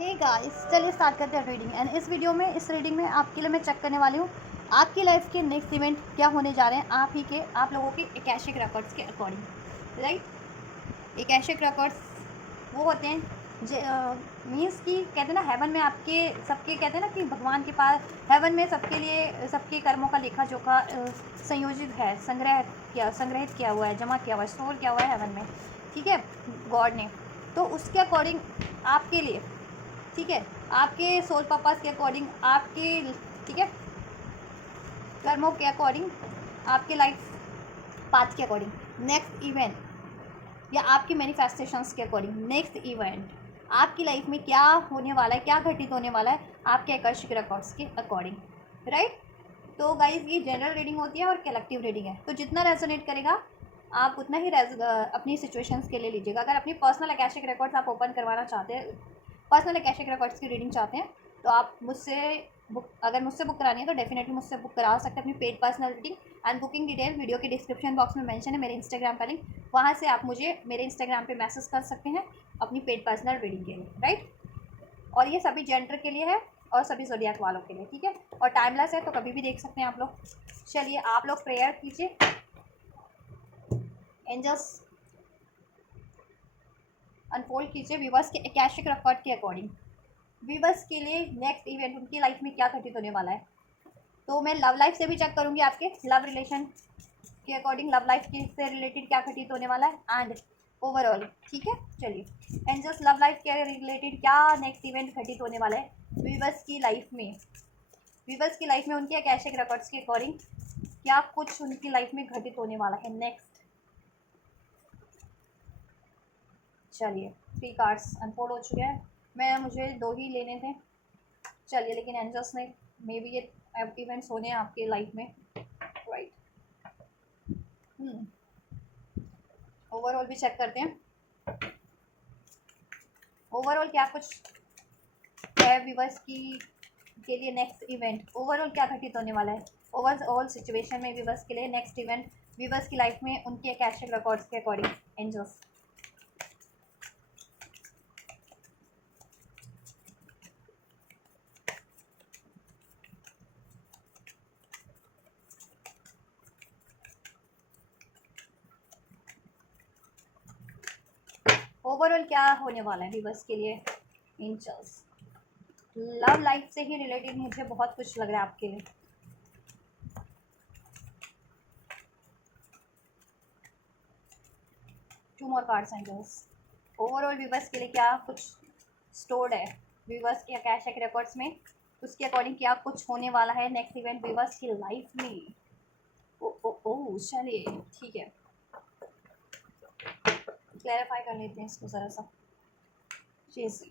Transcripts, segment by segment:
Hey guys, चलिए start करते हैं रीडिंग। एंड इस रीडिंग में आपके लिए मैं चेक करने वाली हूँ आपकी लाइफ के नेक्स्ट इवेंट क्या होने जा रहे हैं आप लोगों के एकैशिक रिकॉर्ड्स के अकॉर्डिंग। राइट, एकैशिक रिकॉर्ड्स वो होते हैं मीन्स कि कहते हैं ना, हेवन में आपके सबके, कहते हैं ना कि भगवान के पास हेवन में सबके लिए सबके कर्मों का लेखा जोखा संयोजित है, संग्रहित किया हुआ है, जमा किया हुआ है, स्टोर किया हुआ है हेवन में। ठीक है, गॉड ने। तो उसके अकॉर्डिंग आपके लिए, ठीक है, आपके सोल पर्पस के अकॉर्डिंग, आपके, ठीक है, कर्मों के अकॉर्डिंग, आपके लाइफ पाथ के अकॉर्डिंग नेक्स्ट इवेंट या आपकी मैनिफेस्टेशंस के अकॉर्डिंग नेक्स्ट इवेंट आपकी लाइफ में क्या होने वाला है, क्या घटित होने वाला है आपके आकर्षक रिकॉर्ड्स के अकॉर्डिंग। राइट। तो गाइज, ये जनरल रीडिंग होती है और कलेक्टिव रीडिंग है, तो जितना रेजोनेट करेगा आप उतना ही अपनी सिचुएशंस के लिए लीजिएगा। अगर अपनी पर्सनल आकर्षक रिकॉर्ड्स आप ओपन करवाना चाहते हैं, पर्सनल आकर्षक रिकॉर्ड्स की रीडिंग चाहते हैं, तो आप अगर मुझसे बुक करानी है तो डेफिनेटली मुझसे बुक करा सकते हैं अपनी paid personal reading. And booking detail video के डिस्क्रिप्शन बॉक्स में मेंशन है, मेरे इंस्टाग्राम का लिंक, वहाँ से आप मुझे मेरे इंस्टाग्राम पे मैसेज कर सकते हैं अपनी पेड पर्सनल रीडिंग के लिए। राइट, और ये सभी जेंडर के लिए है और सभी ज़ोडिएक वालों के लिए, ठीक है, और टाइमलेस है, तो कभी भी देख सकते हैं आप लोग। चलिए, आप लोग प्रेयर कीजिए, एंजल्स अनफोल्ड कीजिए व्यूवर्स के आकर्षक रिकॉर्ड के अकॉर्डिंग व्यूवर्स के लिए नेक्स्ट इवेंट उनकी लाइफ में क्या घटित होने वाला है। तो मैं लव लाइफ से भी चेक करूंगी, आपके लव रिलेशन के अकॉर्डिंग लव लाइफ के से रिलेटेड क्या घटित होने वाला है एंड ओवरऑल। ठीक है, चलिए, एंजल्स लव लाइफ के रिलेटेड क्या नेक्स्ट इवेंट घटित होने वाला है व्यूवर्स की लाइफ में, व्यूवर्स की लाइफ में उनके आकर्षक रिकॉर्ड्स के अकॉर्डिंग क्या कुछ उनकी लाइफ में घटित होने वाला है नेक्स्ट। चलिए, 3 कार्ड्स अनफोल्ड हो चुके हैं, मुझे 2 ही लेने थे। चलिए, लेकिन एंजल्स ने मे बी ये इवेंट्स होने हैं आपके लाइफ में। राइट, ओवरऑल भी चेक करते हैं, ओवरऑल क्या कुछ है व्यूवर्स की के लिए नेक्स्ट इवेंट, ओवरऑल क्या घटित होने वाला है ओवरऑल सिचुएशन में व्यूवर्स के लिए नेक्स्ट इवेंट व्यूवर्स की लाइफ में उनके आकर्षक रिकॉर्ड्स के अकॉर्डिंग। एंजल्स, ओवरऑल क्या होने वाला है व्यूवर्स के लिए एंजल्स। लव लाइफ से ही रिलेटेड मुझे बहुत कुछ लग रहा है आपके लिए। Two more cards angels, overall viewers के लिए क्या कुछ स्टोर्ड है व्यूवर्स के आकर्षक रिकॉर्ड्स में, उसके अकॉर्डिंग क्या कुछ होने वाला है नेक्स्ट इवेंट व्यूवर्स की लाइफ में। ओ ओ ओ, चलिए, ठीक है, क्लैरिफाई कर लेते हैं इसको ज़रा सा। चीज़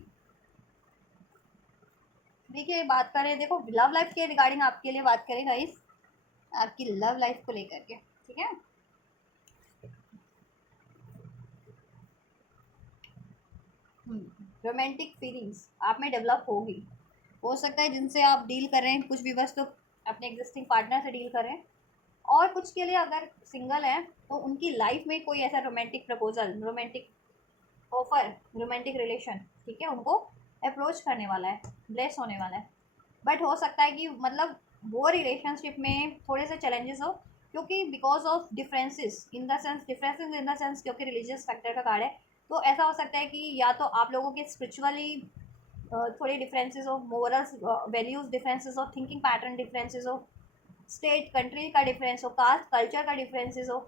देखिए, बात करें, देखो लव लाइफ के रिगार्डिंग आपके लिए बात करें गाइस, आपकी लव लाइफ को लेकर के, ठीक है। रोमांटिक फीलिंग्स आप में डेवलप होगी, हो सकता है जिनसे आप डील कर रहे हैं, कुछ व्यूवर्स तो अपने एग्जिस्टिंग पार्टनर से डील कर रहे हैं, और कुछ के लिए अगर सिंगल हैं तो उनकी लाइफ में कोई ऐसा romantic proposal, romantic offer, romantic relation, ठीक है, उनको अप्रोच करने वाला है, ब्लेस होने वाला है। बट हो सकता है कि मतलब वो रिलेशनशिप में थोड़े से चैलेंजेस हो, क्योंकि because of differences in the sense, क्योंकि रिलीजियस फैक्टर का कार्ड है, तो ऐसा हो सकता है कि या तो आप लोगों के स्पिरिचुअली थोड़े डिफरेंसेस हो, मोरल्स वैल्यूज डिफरेंसेस हो, थिंकिंग पैटर्न डिफरेंसेस हो, स्टेट कंट्री का डिफरेंस हो, कास्ट कल्चर का डिफरेंसेस हो,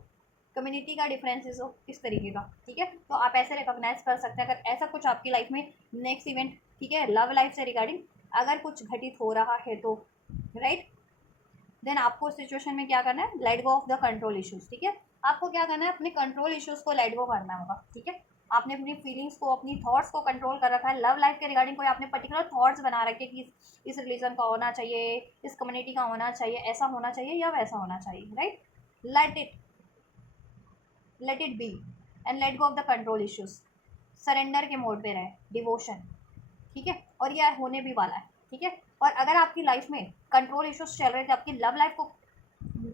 कम्युनिटी का डिफरेंसेस हो, इस तरीके का, ठीक है। तो आप ऐसे रिकॉग्नाइज कर सकते हैं अगर ऐसा कुछ आपकी लाइफ में नेक्स्ट इवेंट, ठीक है, लव लाइफ से रिगार्डिंग अगर कुछ घटित हो रहा है तो। राइट, देन आपको उस सिचुएशन में क्या करना है, let go of the control issues, ठीक है। आपको क्या करना है, अपने कंट्रोल इश्यूज को लेट गो करना होगा, ठीक है। आपने अपनी फीलिंग्स को, अपनी थॉट्स को कंट्रोल कर रखा है, लव लाइफ के रिगार्डिंग कोई आपने पर्टिकुलर थॉट्स बना रखे कि इस रिलीजन का होना चाहिए, इस कम्युनिटी का होना चाहिए, ऐसा होना चाहिए या वैसा होना चाहिए। Right, let it let it be and let go of the control issues, surrender के मोड पे रहे, डिवोशन, ठीक है, और यह होने भी वाला है, ठीक है। और अगर आपकी लाइफ में कंट्रोल इश्यूज चल रहे थे, आपकी लव लाइफ को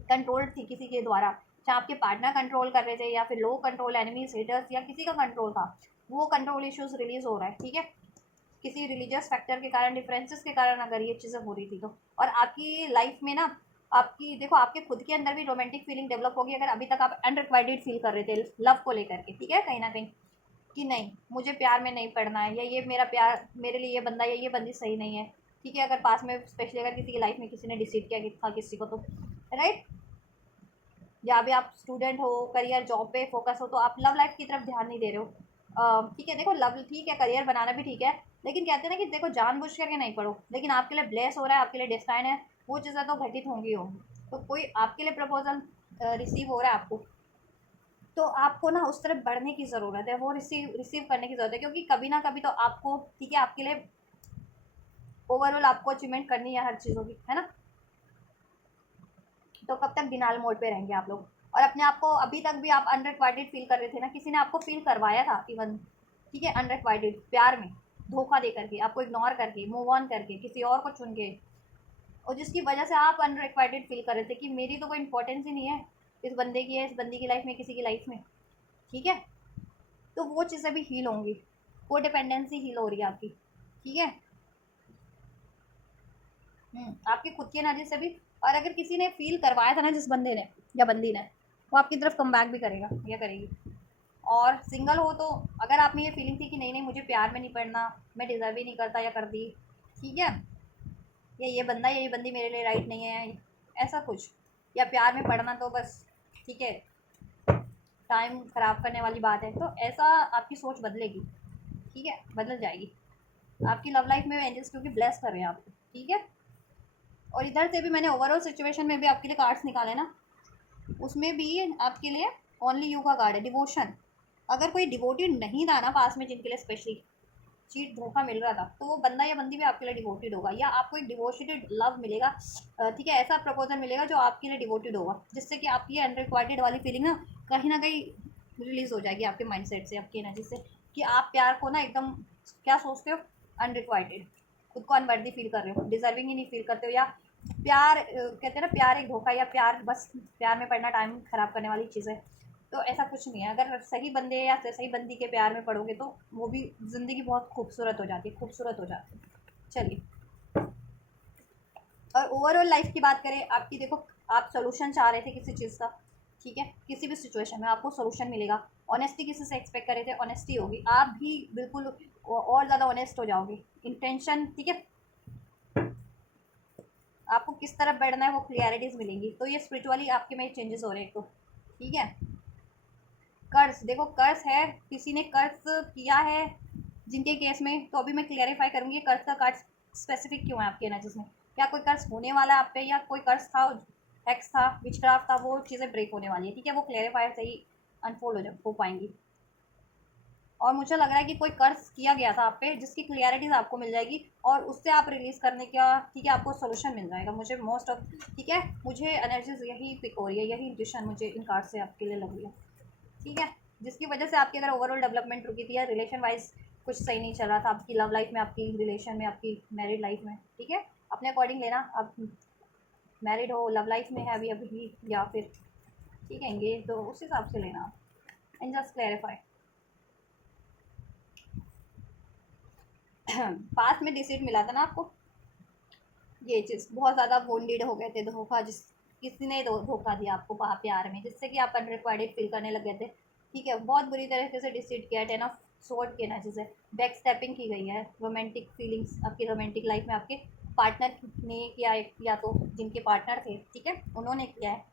कंट्रोल थी किसी के द्वारा, चाहे आपके पार्टनर कंट्रोल कर रहे थे या फिर लो कंट्रोल, एनिमीज, हेटर्स या किसी का कंट्रोल था, वो कंट्रोल इश्यूज रिलीज हो रहा है, ठीक है। किसी रिलीजियस फैक्टर के कारण, डिफरेंसेस के कारण अगर ये चीज़ें हो रही थी तो। और आपकी लाइफ में ना, आपकी देखो आपके खुद के अंदर भी रोमांटिक फीलिंग डेवलप होगी अगर अभी तक आप अनरिक्वाइटेड फील कर रहे थे लव को लेकर के, ठीक है, कहीं ना कहीं, कि नहीं मुझे प्यार में नहीं पड़ना है, या ये मेरा प्यार, मेरे लिए ये बंदा या ये बंदी सही नहीं है, ठीक है, अगर पास में स्पेशली अगर किसी की लाइफ में किसी ने डिसीव किया था किसी को तो, राइट। या भी आप स्टूडेंट हो, करियर जॉब पे फोकस हो, तो आप लव लाइफ की तरफ ध्यान नहीं दे रहे हो, ठीक है, देखो लव ठीक है, करियर बनाना भी ठीक है, लेकिन कहते हैं ना कि देखो जानबूझ करके नहीं पढ़ो, लेकिन आपके लिए ब्लेस हो रहा है, आपके लिए डेस्टाइन है, वो चीज़ें तो घटित होंगी होंगी। तो कोई आपके लिए प्रपोजल रिसीव हो रहा है आपको, तो आपको ना उस तरफ बढ़ने की ज़रूरत है, वो रिसीव रिसीव करने की ज़रूरत है, क्योंकि कभी ना कभी तो आपको, ठीक है, आपके लिए ओवरऑल आपको अचीवमेंट करनी है हर चीज़ों की, है ना। तो कब तक डिनाल मोड पे रहेंगे आप लोग, और अपने आप को अभी तक भी आप अनरिक्वाइटेड फील कर रहे थे ना, किसी ने आपको फील करवाया था इवन, ठीक है, अनरिक्वाइटेड प्यार में, धोखा दे करके, आपको इग्नोर करके, मूव ऑन करके, किसी और को चुन के, और जिसकी वजह से आप अनरिक्वाइटेड फील कर रहे थे कि मेरी तो कोई इंपॉर्टेंस ही नहीं है, इस बंदे की है, इस बंदी की लाइफ में, किसी की लाइफ में, ठीक है। तो वो चीज़ें भी हील होंगी, वो डिपेंडेंसी हील हो रही है आपकी, ठीक है। आपकी खुद की एनर्जी से भी। और अगर किसी ने फील करवाया था ना, जिस बंदे ने या बंदी ने, वो आपकी तरफ कम बैक भी करेगा या करेगी। और सिंगल हो तो अगर आप में ये फीलिंग थी कि नहीं नहीं मुझे प्यार में नहीं पड़ना, मैं डिज़र्व ही नहीं करता या करती, ठीक है, या ये बंदा या ये बंदी मेरे लिए राइट नहीं है, ऐसा कुछ, या प्यार में पड़ना तो बस, ठीक है, टाइम ख़राब करने वाली बात है, तो ऐसा आपकी सोच बदलेगी, ठीक है, बदल जाएगी। आपकी लव लाइफ में एंजल्स क्योंकि ब्लेस कर रहे हैं आपको, ठीक है। और इधर से भी मैंने ओवरऑल सिचुएशन में भी आपके लिए कार्ड्स निकाले ना, उसमें भी आपके लिए ओनली यू का कार्ड है, डिवोशन। अगर कोई डिवोटेड नहीं था ना पास में, जिनके लिए स्पेशली चीट धोखा मिल रहा था, तो वो बंदा या बंदी भी आपके लिए डिवोटेड होगा, या आपको एक डिवोटेड लव मिलेगा, ठीक है, ऐसा प्रपोजल मिलेगा जो आपके लिए डिवोटेड होगा, जिससे कि आपकी ये अनरिक्वाइटेड वाली फीलिंग ना कहीं रिलीज हो जाएगी आपके माइंडसेट से, आपकी एनर्जी से, कि आप प्यार को ना एकदम क्या सोचते हो, अनरिक्वाइटेड, खुद को अनवर्दी फील कर रहे हो, डिजर्विंग ही नहीं फील करते हो, या प्यार कहते हैं ना प्यार एक धोखा, या प्यार बस प्यार में पड़ना टाइम खराब करने वाली चीज़ है। तो ऐसा कुछ नहीं है, अगर सही बंदे या सही बंदी के प्यार में पड़ोगे तो वो भी ज़िंदगी बहुत खूबसूरत हो जाती है, खूबसूरत हो जाती है। चलिए, और ओवरऑल लाइफ की बात करें आपकी, देखो आप सोल्यूशन चाह रहे थे किसी चीज़ का, ठीक है, किसी भी सिचुएशन में आपको सोल्यूशन मिलेगा। ऑनेस्टी किसी से एक्सपेक्ट कर रहे थे, ऑनेस्टी होगी, आप भी बिल्कुल और ज़्यादा ऑनेस्ट हो जाओगे। इंटेंशन, ठीक है, आपको किस तरफ बढ़ना है वो क्लियरिटीज़ मिलेंगी, तो ये स्पिरिचुअली आपके में चेंजेस हो रहे हैं, तो ठीक है। कर्ज, देखो कर्ज है, किसी ने कर्ज किया है जिनके केस में, तो अभी मैं क्लियरिफाई करूँगी कर्ज का कार्ड स्पेसिफिक क्यों है आपके एनर्जीज में, क्या कोई कर्ज होने वाला है आप पे, या कोई कर्ज था, टैक्स था, विचक्राफ्ट था, वो चीज़ें ब्रेक होने वाली है, ठीक है, वो क्लियरिफाई सही अनफोल्ड हो पाएंगी। और मुझे लग रहा है कि कोई कर्ज किया गया था आप पे, जिसकी क्लियरिटीज आपको मिल जाएगी, और उससे आप रिलीज़ करने का, ठीक है, आपको सोल्यूशन मिल जाएगा, मुझे मोस्ट ऑफ, ठीक है, मुझे एनर्जीज यही पिक हो रही है, यही इंट्यूशन मुझे इन कार्ड से आपके लिए लग रही है, ठीक है, जिसकी वजह से आपकी अगर ओवरऑल डेवलपमेंट रुकी थी, या रिलेशन वाइज कुछ सही नहीं चल रहा था आपकी लव लाइफ में, आपकी रिलेशन में, आपकी मैरिड लाइफ में, ठीक है, अपने अकॉर्डिंग लेना, आप मैरिड हो, लव लाइफ में है अभी अभी, या फिर ठीक है एंगेज, तो उस हिसाब से लेना, एंड जस्ट क्लैरिफाई। पास में डिसीट मिला था ना आपको, ये चीज़ बहुत ज़्यादा वोंडेड हो गए थे, धोखा, जिस किसी ने धोखा दिया आपको प्यार में, जिससे कि आप अनरिक्वायर्ड फील करने लग गए थे, ठीक है, बहुत बुरी तरीके से डिसीट किया, 10 ऑफ स्वॉर्ड के एनर्जी से बैक स्टेपिंग की गई है, रोमांटिक फीलिंग्स आपकी रोमांटिक लाइफ में आपके पार्टनर ने किया है, या तो जिनके पार्टनर थे, ठीक है, उन्होंने किया है,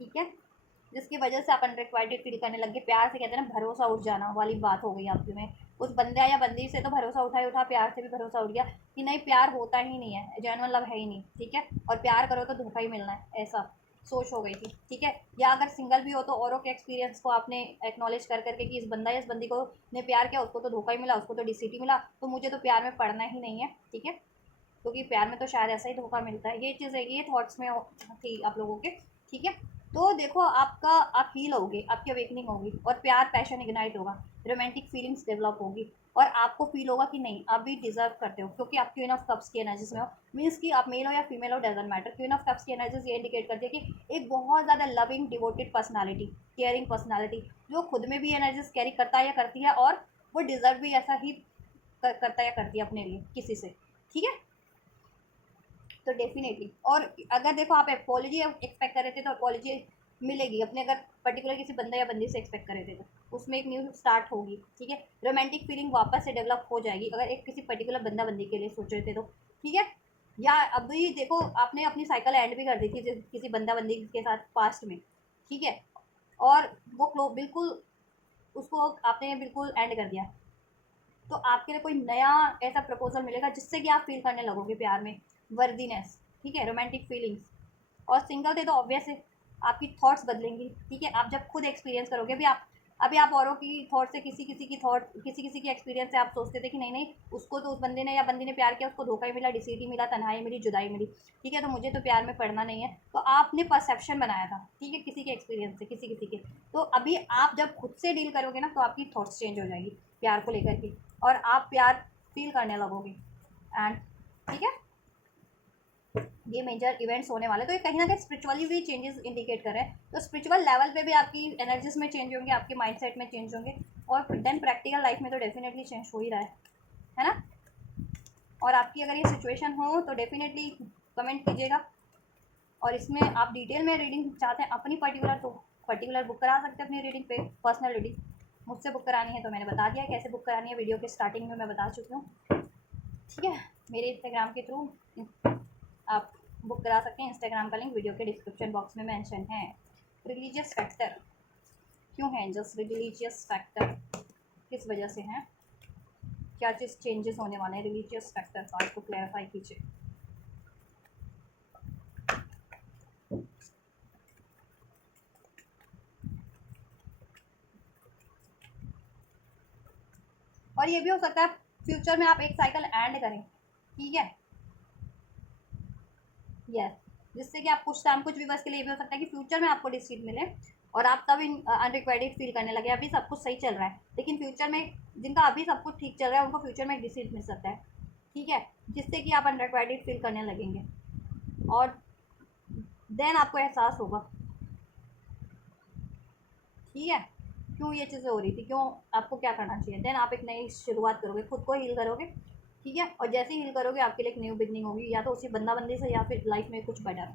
ठीक है, जिसकी वजह से आप अनरिक्वाइटेड फील करने लगे, प्यार से कहते हैं ना भरोसा उठ जाना वाली बात हो गई आपके में, उस बंदे या बंदी से तो भरोसा उठा ही उठा, प्यार से भी भरोसा उठ गया कि नहीं प्यार होता ही नहीं है, जेन्युइन लव है ही नहीं, ठीक है, और प्यार करो तो धोखा ही मिलना है, ऐसा सोच हो गई थी, ठीक है। या अगर सिंगल भी हो तो औरों के एक्सपीरियंस को आपने एक्नॉलेज कर करके कि इस बंदा या इस बंदी को ने प्यार किया, उसको तो धोखा ही मिला, उसको तो डिसीटी मिला, तो मुझे तो प्यार में पड़ना ही नहीं है, ठीक है, क्योंकि प्यार में तो शायद ऐसा ही धोखा मिलता है, ये चीज़ है, ये थॉट्स में थी आप लोगों के, ठीक है। तो देखो आपका, आप हील होगे, आपकी अवेकनिंग होगी, और प्यार पैशन इग्नाइट होगा, रोमांटिक फीलिंग्स डेवलप होगी, और आपको फील होगा कि नहीं आप भी डिजर्व करते हो, क्योंकि आप क्वीन ऑफ कप्स की एनर्जीज में हो, मीन्स कि आप मेल हो या फीमेल हो doesn't matter, queen of cups की एनर्जीज ये इंडिकेट करती है कि एक बहुत ज़्यादा loving devoted personality, caring personality, जो खुद में भी एनर्जीज कैरी करता है या करती है, और वो डिजर्व भी ऐसा ही करता या करती है अपने लिए किसी से, ठीक है। तो डेफिनेटली, और अगर देखो आप अपोलॉजी एक्सपेक्ट कर रहे थे तो अपोलॉजी मिलेगी अपने, अगर पर्टिकुलर किसी बंदा या बंदी से एक्सपेक्ट कर रहे थे तो उसमें एक न्यू स्टार्ट होगी, ठीक है। रोमांटिक फीलिंग वापस से डेवलप हो जाएगी अगर एक किसी पर्टिकुलर बंदा बंदी के लिए सोच रहे थे तो, ठीक है। या अभी देखो आपने अपनी साइकिल एंड भी कर दी थी किसी बंदा बंदी के साथ पास्ट में, ठीक है, और वो बिल्कुल उसको आपने बिल्कुल एंड कर दिया, तो आपके लिए कोई नया ऐसा प्रपोजल मिलेगा जिससे कि आप फील करने लगोगे प्यार में वर्दीनेस, ठीक है, रोमांटिक फीलिंग्स। और सिंगल थे तो ऑब्वियस है आपकी थॉट्स बदलेंगी, ठीक है। आप जब खुद एक्सपीरियंस करोगे, अभी आप औरों की थॉट से किसी किसी की थॉट किसी किसी की एक्सपीरियंस से आप सोचते थे कि नहीं नहीं उसको तो उस बंदे ने या बंदी ने प्यार किया, उसको धोखा ही मिला, डिसीट ही मिला, तन्हाई मिली, जुदाई मिली, ठीक है, तो मुझे तो प्यार में पड़ना नहीं है। तो आपने परसेप्शन बनाया था, ठीक है, किसी के एक्सपीरियंस से किसी किसी के। तो अभी आप जब खुद से डील करोगे ना तो आपकी थॉट्स चेंज हो जाएगी प्यार को लेकर के, और आप प्यार फील करने लगोगे। एंड ठीक है, ये मेजर इवेंट्स होने वाले, तो ये कहीं ना कहीं स्पिरिचुअली भी चेंजेस इंडिकेट कर रहे हैं। तो स्पिरिचुअल लेवल पे भी आपकी एनर्जीज में चेंज होंगे, आपके माइंडसेट में चेंज होंगे, और देन प्रैक्टिकल लाइफ में तो डेफिनेटली चेंज हो ही रहा है ना। और आपकी अगर ये सिचुएशन हो तो डेफिनेटली कमेंट कीजिएगा, और इसमें आप डिटेल में रीडिंग चाहते हैं अपनी पर्टिकुलर, तो पर्टिकुलर बुक करा सकते हैं अपनी रीडिंग पे, पर्सनल रीडिंग। मुझसे बुक करानी है तो मैंने बता दिया कैसे बुक करानी है, वीडियो के स्टार्टिंग में मैं बता चुकी हूँ, ठीक है। मेरे इंस्टाग्राम के थ्रू आप बुक करा सकते हैं, इंस्टाग्राम का लिंक वीडियो के डिस्क्रिप्शन बॉक्स में मेंशन है। रिलीजियस फैक्टर क्यों है, जस्ट रिलीजियस फैक्टर किस वजह से हैं, क्या चीज़ चेंजेस होने वाले हैं रिलीजियस फैक्टर का, आपको क्लैरिफाई कीजिए। और ये भी हो सकता है फ्यूचर में आप एक साइकिल एंड करें, ठीक है, यस, जिससे कि आप कुछ भी बस के लिए भी हो सकता है कि फ्यूचर में आपको डिसीट मिले और आप तब अनरिक्वायर्ड फील करने लगे। अभी सब कुछ सही चल रहा है लेकिन फ्यूचर में जिनका अभी सब कुछ ठीक चल रहा है उनको फ्यूचर में एक डिसीट मिल सकता है, ठीक है, जिससे कि आप अनरिक्वायर्ड फील करने लगेंगे, और देन आपको एहसास होगा, ठीक है, क्यों ये चीज़ें हो रही थी, क्यों आपको क्या करना चाहिए। देन आप एक नई शुरुआत करोगे, खुद को हील करोगे, ठीक है, और जैसे ही हील करोगे आपके लिए एक न्यू बिगनिंग होगी, या तो उसी बंदा बंदी से या फिर लाइफ में कुछ बेटर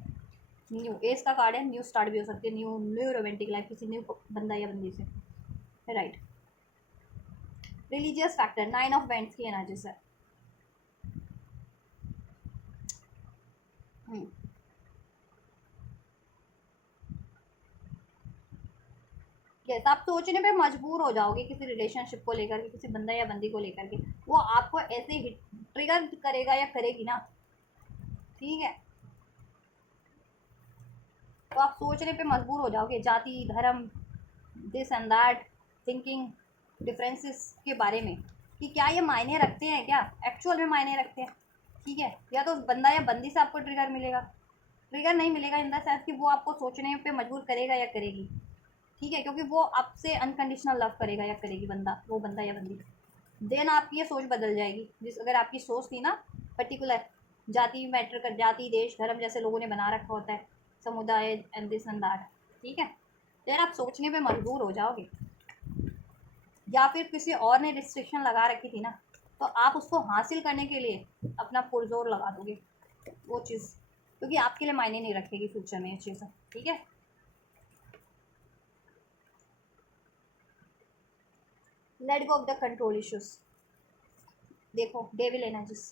न्यू। एज का कार्ड है, न्यू स्टार्ट भी हो सकती है, न्यू न्यू रोमांटिक लाइफ किसी न्यू बंदा या बंदी से, right. Religious factor 9 of vents की एनर्जी से, यस, आप सोचने पे मजबूर हो जाओगे किसी रिलेशनशिप को लेकर के, किसी बंदा या बंदी को लेकर के, वो आपको ऐसे ही ट्रिगर करेगा या करेगी ना, ठीक है, तो आप सोचने पे मजबूर हो जाओगे जाति धर्म this and that thinking differences के बारे में, कि क्या ये मायने रखते हैं, क्या एक्चुअल में मायने रखते हैं, ठीक है। या तो बंदा या बंदी से आपको ट्रिगर मिलेगा, ट्रिगर नहीं मिलेगा इन द सेंस कि वो आपको सोचने पे मजबूर करेगा या करेगी, ठीक है, क्योंकि वो आपसे अनकंडीशनल लव करेगा या करेगी बंदा, वो बंदा या बंदी। देन आपकी ये सोच बदल जाएगी, जिस अगर आपकी सोच थी ना पर्टिकुलर जाति मैटर कर, जाति देश धर्म जैसे लोगों ने बना रखा होता है, समुदाय एंड दिस एंड दैट, ठीक है, देन आप सोचने पे मजबूर हो जाओगे। या फिर किसी और ने रिस्ट्रिक्शन लगा रखी थी ना, तो आप उसको हासिल करने के लिए अपना पुरजोर लगा दोगे वो चीज़, क्योंकि आपके लिए मायने नहीं रखेगी फ्यूचर में ये चीज़, ठीक है। Let go of the control issues, देखो डेविल एनर्जीज,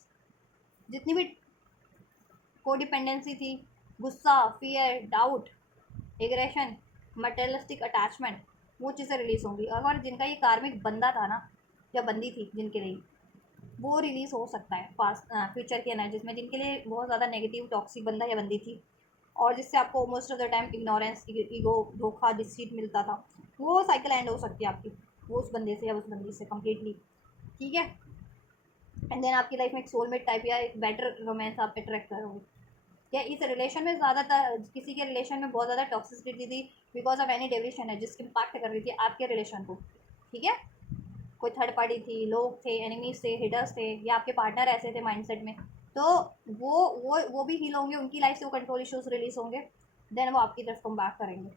जितनी भी कोडिपेंडेंसी थी, गुस्सा, fear, doubt, aggression, materialistic attachment, वो चीज़ें रिलीज़ होंगी। अगर जिनका ये कार्मिक बंदा था ना या बंदी थी जिनके लिए, वो रिलीज़ हो सकता है पास फ्यूचर की एनर्जीज में, जिनके लिए बहुत ज़्यादा नेगेटिव टॉक्सिक बंदा या बंदी थी, और जिससे आपको most of the time ignorance, ego, धोखा, डिसीट मिलता था, वो साइकिल एंड हो सकती है आपकी वो उस बंदे से या उस बंदी से कम्प्लीटली, ठीक है। एंड देन आपकी लाइफ में एक सोलमेट टाइप या एक बेटर रोमांस आप अट्रैक्ट करोगे। या इस रिलेशन में ज़्यादातर किसी के रिलेशन में बहुत ज़्यादा टॉक्सिसिटी थी because of any devilish energies impact कर रही थी आपके रिलेशन को, ठीक है। कोई थर्ड पार्टी थी, लोग थे, एनिमीज थे, हिडर्स थे, या आपके पार्टनर ऐसे थे माइंडसेट में, तो वो भी हील होंगे, उनकी लाइफ से वो कंट्रोल इश्यूज रिलीज होंगे, देन वो आपकी तरफ कम बैक करेंगे,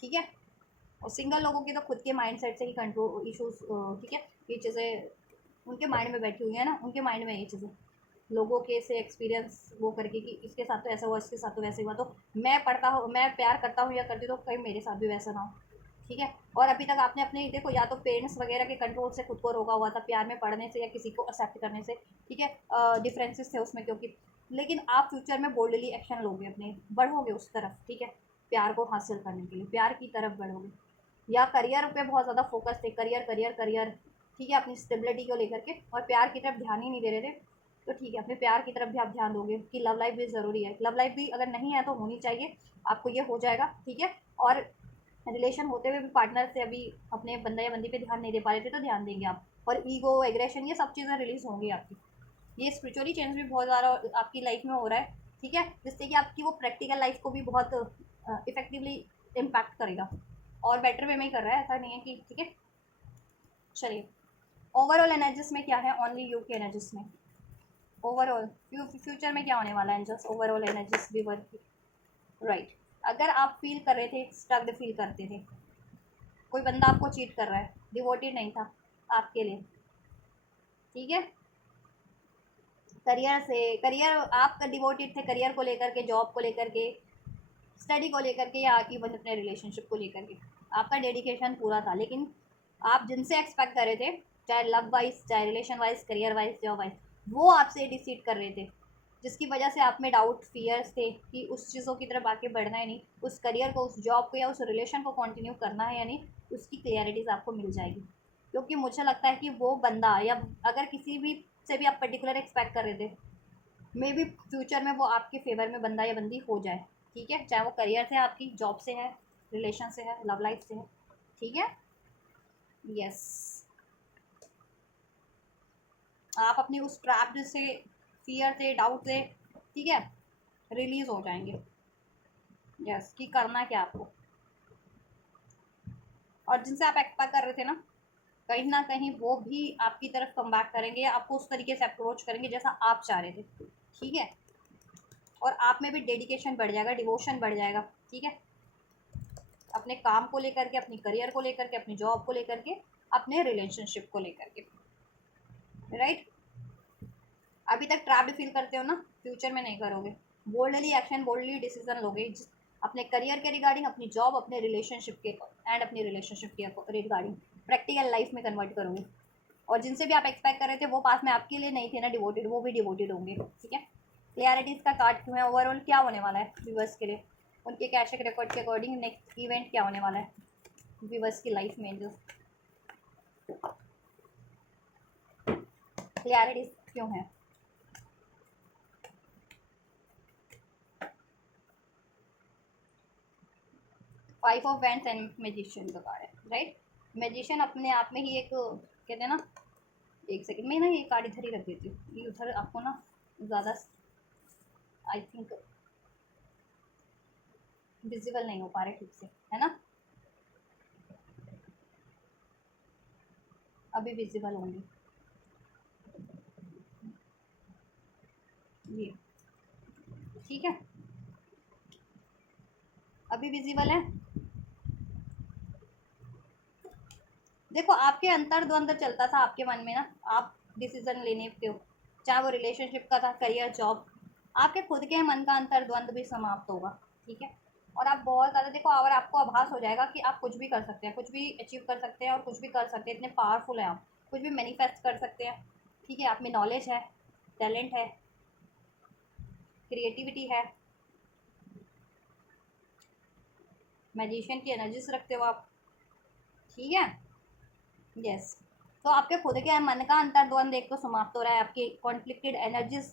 ठीक है। और सिंगल लोगों की तो खुद के माइंडसेट से ही कंट्रोल इश्यूज, ठीक है, ये चीज़ें उनके माइंड में बैठी हुई है ना, उनके माइंड में ये चीज़ें, लोगों के से एक्सपीरियंस वो करके कि इसके साथ तो ऐसा हुआ, इसके साथ तो वैसे हुआ, तो मैं पढ़ता हूँ, मैं प्यार करता हूँ या करती हूँ, तो कहीं मेरे साथ भी वैसा ना हो। ठीक है। और अभी तक आपने अपने देखो, या तो पेरेंट्स वगैरह के कंट्रोल से खुद को रोका हुआ था प्यार में पढ़ने से या किसी को एक्सेप्ट करने से। ठीक है। डिफरेंसेस थे उसमें क्योंकि, लेकिन आप फ्यूचर में बोल्डली एक्शन लोगे, अपने बढ़ोगे उस तरफ। ठीक है। प्यार को हासिल करने के लिए प्यार की तरफ बढ़ोगे, या करियर पे बहुत ज़्यादा फोकस थे, करियर करियर करियर। ठीक है। अपनी स्टेबिलिटी को लेकर के, और प्यार की तरफ ध्यान ही नहीं दे रहे थे। तो ठीक है, अपने प्यार की तरफ भी आप ध्यान दोगे कि लव लाइफ भी ज़रूरी है। लव लाइफ भी अगर नहीं है तो होनी चाहिए, आपको ये हो जाएगा। ठीक है। और रिलेशन होते हुए भी पार्टनर से अभी अपने बंदा या बंदी पे ध्यान नहीं दे पा रहे थे, तो ध्यान देंगे आप। और ईगो, एग्रेशन, ये सब चीज़ें रिलीज होंगी आपकी। ये स्पिरिचुअली चेंज भी बहुत ज़्यादा आपकी लाइफ में हो रहा है। ठीक है। जिससे कि आपकी वो प्रैक्टिकल लाइफ को भी बहुत इफेक्टिवली इम्पैक्ट करेगा, और बेटर वे में ही कर रहा है, ऐसा नहीं है कि। ठीक है। चलिए, ओवरऑल एनर्जीज में क्या है, ओनली यू की एनर्जीज में ओवरऑल फ्यूचर में क्या होने वाला है, जस्ट ओवरऑल एनर्जीज भी वर्क। राइट। अगर आप फील कर रहे थे, स्टक्ड फील करते थे, कोई बंदा आपको चीट कर रहा है, डिवोटेड नहीं था आपके लिए। ठीक है। करियर से, करियर आप डिवोटेड थे करियर को लेकर के, जॉब को लेकर के, स्टडी को लेकर के, या इवन अपने रिलेशनशिप को लेकर के आपका डेडिकेशन पूरा था। लेकिन आप जिनसे एक्सपेक्ट कर रहे थे, चाहे लव वाइज, चाहे relation wise, career wise, job wise, वो आपसे डिसीड कर रहे थे, जिसकी वजह से आप में डाउट, फियर्स थे कि उस चीज़ों की तरफ आगे बढ़ना है नहीं, उस करियर को, उस जॉब को या उस रिलेशन को कंटिन्यू करना है या नहीं, उसकी क्लियरिटीज़ आपको मिल जाएगी। क्योंकि मुझे लगता है कि वो बंदा, या अगर किसी भी से भी आप पर्टिकुलर एक्सपेक्ट कर रहे थे, मे बी फ्यूचर में वो आपके फेवर में बंदा या बंदी हो जाए। ठीक है। चाहे वो करियर से, आपकी जॉब से है, रिलेशन से है, लव लाइफ से है। ठीक है। यस। आप अपनी उस ट्रैप्ड से, फियर से, डाउट से, ठीक है, रिलीज हो जाएंगे। यस, कि करना क्या आपको। और जिनसे आप एक्सपेक्ट कर रहे थे ना कहीं वो भी आपकी तरफ कम बैक करेंगे, या आपको उस तरीके से अप्रोच करेंगे जैसा आप चाह रहे थे। ठीक है। और आप में भी डेडिकेशन बढ़ जाएगा, डिवोशन बढ़ जाएगा। ठीक है। अपने काम को लेकर के, अपनी करियर को लेकर के, अपनी जॉब को लेकर के, अपने रिलेशनशिप को लेकर के। राइट। अभी तक ट्रैप्ड फील करते हो ना, फ्यूचर में नहीं करोगे। बोल्डली एक्शन, बोल्डली डिसीजन लोगे, अपने करियर के रिगार्डिंग, अपनी जॉब, अपने रिलेशनशिप के एंड अपनी रिलेशनशिप के रिगार्डिंग प्रैक्टिकल लाइफ में कन्वर्ट करोगे। और जिनसे भी आप एक्सपेक्ट कर रहे थे वो पास में आपके लिए नहीं थे ना डिवोटेड, वो भी डिवोटेड होंगे। ठीक है। क्लियरिटीज का कार्ड क्यों है, ओवरऑल क्या होने वाला है व्यूवर्स के लिए, उनके कैशिक रिकॉर्ड के अकॉर्डिंग नेक्स्ट इवेंट क्या होने वाला है व्यूवर्स की लाइफ में, जो क्लियरिटीज क्यों है। 5 ऑफ वैंड्स एंड मैजिशियन का कार्ड है। राइट। मैजिशियन अपने आप में ही एक, कहते हैं ना, एक सेकंड में ना ये कार्ड इधर ही रख देती हूँ, ये उधर आपको ना ज़्यादा आई थिंक विजिबल नहीं हो पा रहे ठीक से, है ना। अभी विजिबल होंगी ये। ठीक है। अभी विजिबल है। देखो, आपके अंतर द्वंद्व चलता था आपके मन में ना, आप डिसीजन लेने पे हो, चाहे वो रिलेशनशिप का था, करियर, जॉब, आपके खुद के मन का अंतर द्वंद्व भी समाप्त होगा। ठीक है। और आप बहुत ज़्यादा देखो, और आपको आभास हो जाएगा कि आप कुछ भी कर सकते हैं, कुछ भी अचीव कर सकते हैं, और कुछ भी कर सकते हैं, इतने पावरफुल हैं आप, कुछ भी मैनिफेस्ट कर सकते हैं। ठीक है। आप में नॉलेज है, टैलेंट है, क्रिएटिविटी है, मैजिशियन की एनर्जीज रखते हो आप। ठीक है। यस। तो आपके खुद के मन का अंतर द्वंद एक तो समाप्त हो रहा है, आपकी कॉन्फ्लिक्टेड एनर्जीज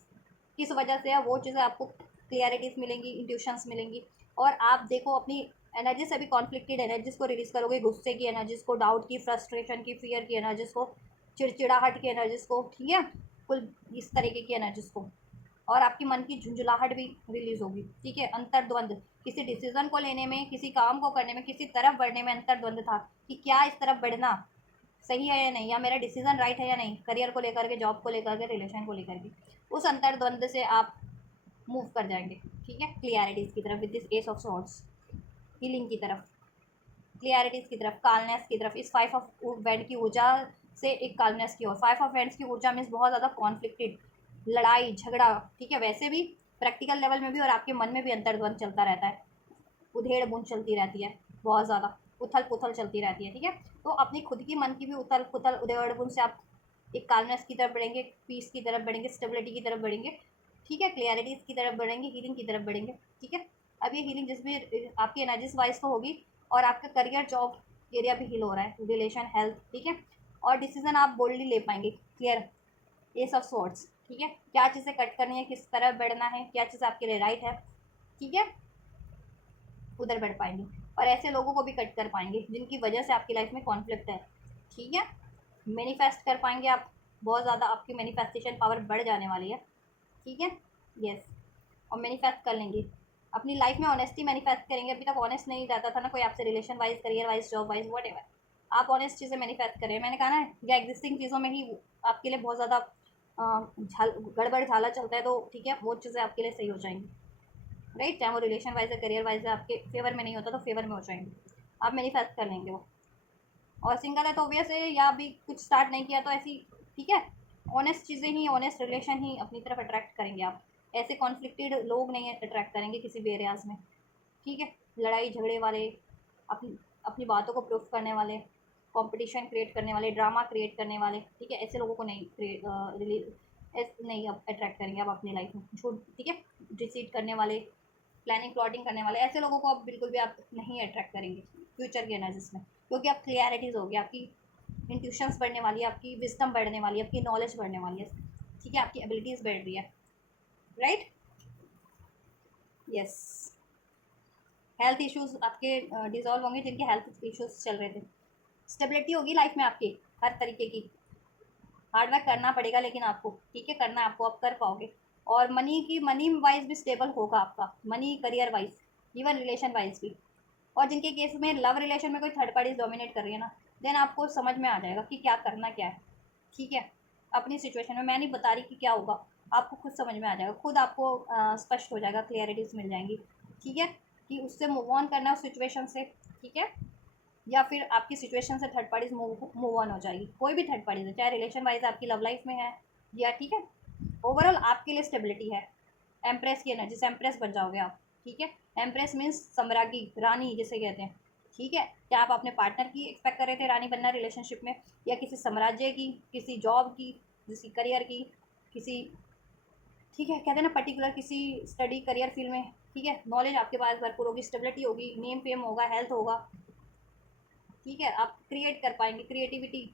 किस वजह से है, वो चीज़ें आपको क्लियरिटीज मिलेंगी, इंट्यूशंस मिलेंगी। और आप देखो, अपनी एनर्जी से भी कॉन्फ्लिक्टेड एनर्जीज को रिलीज करोगे, गुस्से की एनर्जीज को, डाउट की, फ्रस्ट्रेशन की, फियर की एनर्जीज को, चिड़चिड़ाहट की एनर्जीज को। ठीक है। कुल इस तरीके की एनर्जीज को। और आपकी मन की झुंझुलाहट भी रिलीज होगी। ठीक है। अंतर्द्वंद, किसी डिसीजन को लेने में, किसी काम को करने में, किसी तरफ बढ़ने में अंतर्द्वंद था कि क्या इस तरफ बढ़ना सही है या नहीं, या मेरा डिसीजन राइट है या नहीं, करियर को लेकर के, जॉब को लेकर के, रिलेशन को लेकर के। उस अंतर्द्वंद से आप मूव कर जाएंगे। ठीक है। क्लियरिटीज़ की तरफ, with this S of swords, healing की तरफ, क्लियरिटीज़ की तरफ, कालनेस की तरफ, इस 5 ऑफ बेड की ऊर्जा से एक काल्मनेस की ओर। 5 ऑफ हैंड्स की ऊर्जा मीन्स बहुत ज़्यादा कॉन्फ्लिक्टेड, लड़ाई झगड़ा, ठीक है, वैसे भी प्रैक्टिकल लेवल में भी और आपके मन में भी अंतर्द्वंद चलता रहता है, उधेड़ बुन चलती रहती है, बहुत ज़्यादा उथल पुथल चलती रहती है, ठीक है। तो अपनी खुद की मन की भी उथल पुथल उधेड़ बुन से आप एक काल्मनेस की तरफ बढ़ेंगे, पीस की तरफ बढ़ेंगे, स्टेबिलिटी की तरफ बढ़ेंगे, ठीक है, क्लियरिटीज़ की तरफ बढ़ेंगे, हीलिंग की तरफ बढ़ेंगे, ठीक है। अब ये हीलिंग जिस भी आपकी एनर्जीज वाइज तो होगी, और आपका करियर जॉब एरिया भी हील हो रहा है, रिलेशन हेल्थ, ठीक है। और डिसीजन आप बोल्डली ले पाएंगे, क्लियर, एस ऑफ स्वॉर्ड्स, ठीक है, क्या चीज़ें कट करनी है, किस तरफ बढ़ना है, क्या चीज़ आपके लिए राइट है, ठीक है, उधर बढ़ पाएंगे। और ऐसे लोगों को भी कट कर पाएंगे जिनकी वजह से आपकी लाइफ में कॉन्फ्लिक्ट है, ठीक है। मैनिफेस्ट कर पाएंगे आप, बहुत ज़्यादा आपकी मैनिफेस्टेशन पावर बढ़ जाने वाली है, ठीक है, यस। और मैनिफेस्ट कर लेंगे अपनी लाइफ में, ऑनेस्टी मैनिफेस्ट करेंगे। अभी तक ऑनेस्ट नहीं रहता था ना कोई आपसे, relation wise, career wise, job wise, what ever, आप ऑनेस्ट चीज़ें मैनिफेस्ट करें, मैंने कहा ना, या एग्जिस्टिंग चीज़ों में ही आपके लिए बहुत ज़्यादा गड़बड़ झाला चलता है, तो ठीक है, वो चीज़ें आपके लिए सही हो जाएंगी, राइट, चाहे वो रिलेशन वाइज है, करियर वाइज है, आपके फेवर में नहीं होता तो फेवर में हो जाएंगे, आप मैनिफेस्ट कर लेंगे वो। और सिंगल है तो ऑब्वियस है, या अभी कुछ स्टार्ट नहीं किया तो ऐसी, ठीक है, ऑनेस्ट चीज़ें ही, ऑनेस्ट रिलेशन ही अपनी तरफ अट्रैक्ट करेंगे आप, ऐसे कॉन्फ्लिक्टेड लोग नहीं अट्रैक्ट करेंगे किसी भी एरियाज़ में, ठीक है, लड़ाई झगड़े वाले, अपनी अपनी बातों को प्रूफ करने वाले, कंपटीशन क्रिएट करने वाले, ड्रामा क्रिएट करने वाले, ठीक है, ऐसे लोगों को नहीं नहीं आप अट्रैक्ट करेंगे आप अपनी लाइफ में, झूठ, ठीक है, डिसीट करने वाले, प्लानिंग प्लॉटिंग करने वाले, ऐसे लोगों को आप बिल्कुल भी आप नहीं अट्रैक्ट करेंगे फ्यूचर की एनर्जीज में, क्योंकि आप क्लियरिटीज़ होगी, आपकी इंट्यूशंस बढ़ने वाली है, आपकी विजडम बढ़ने वाली है, आपकी नॉलेज बढ़ने वाली है, ठीक है, आपकी एबिलिटीज़ बढ़ रही है, राइट, यस। हेल्थ इश्यूज आपके डिजॉल्व होंगे, जिनके हेल्थ इश्यूज चल रहे थे, स्टेबिलिटी होगी लाइफ में आपकी हर तरीके की, हार्ड वर्क करना पड़ेगा लेकिन आपको, ठीक है, करना है आपको, आप कर पाओगे। और मनी वाइज भी स्टेबल होगा आपका, money career wise, even relation wise भी। और जिनके केस में लव रिलेशन में कोई थर्ड पार्टी डोमिनेट कर रही है ना, देन आपको समझ में आ जाएगा कि क्या करना क्या है, ठीक है, अपनी सिचुएशन में, मैं नहीं बता रही कि क्या होगा, आपको खुद समझ में आ जाएगा, खुद आपको स्पष्ट हो जाएगा, क्लियरिटीज मिल जाएंगी, ठीक है, कि उससे मूव ऑन करना है उस सिचुएशन से, ठीक है, या फिर आपकी सिचुएशन से थर्ड पार्टीज मूव ऑन हो जाएगी, कोई भी थर्ड पार्टीज है, चाहे रिलेशन वाइज आपकी लव लाइफ में है या, ठीक है, ओवरऑल आपके लिए स्टेबिलिटी है। एम्प्रेस की एनर्जी से एम्प्रेस बन जाओगे आप, ठीक है, एम्प्रेस मीन्स सम्राज्ञी, रानी जिसे कहते हैं, ठीक है। क्या आप अपने पार्टनर की एक्सपेक्ट कर रहे थे रानी बनना रिलेशनशिप में, या किसी साम्राज्य की, किसी जॉब की, किसी करियर की, किसी, ठीक है, कहते हैं ना पर्टिकुलर किसी स्टडी करियर फील्ड में, ठीक है, नॉलेज आपके पास भरपूर होगी, स्टेबिलिटी होगी, नेम फेम होगा, हेल्थ होगा, ठीक है, आप क्रिएट कर पाएंगे, क्रिएटिविटी,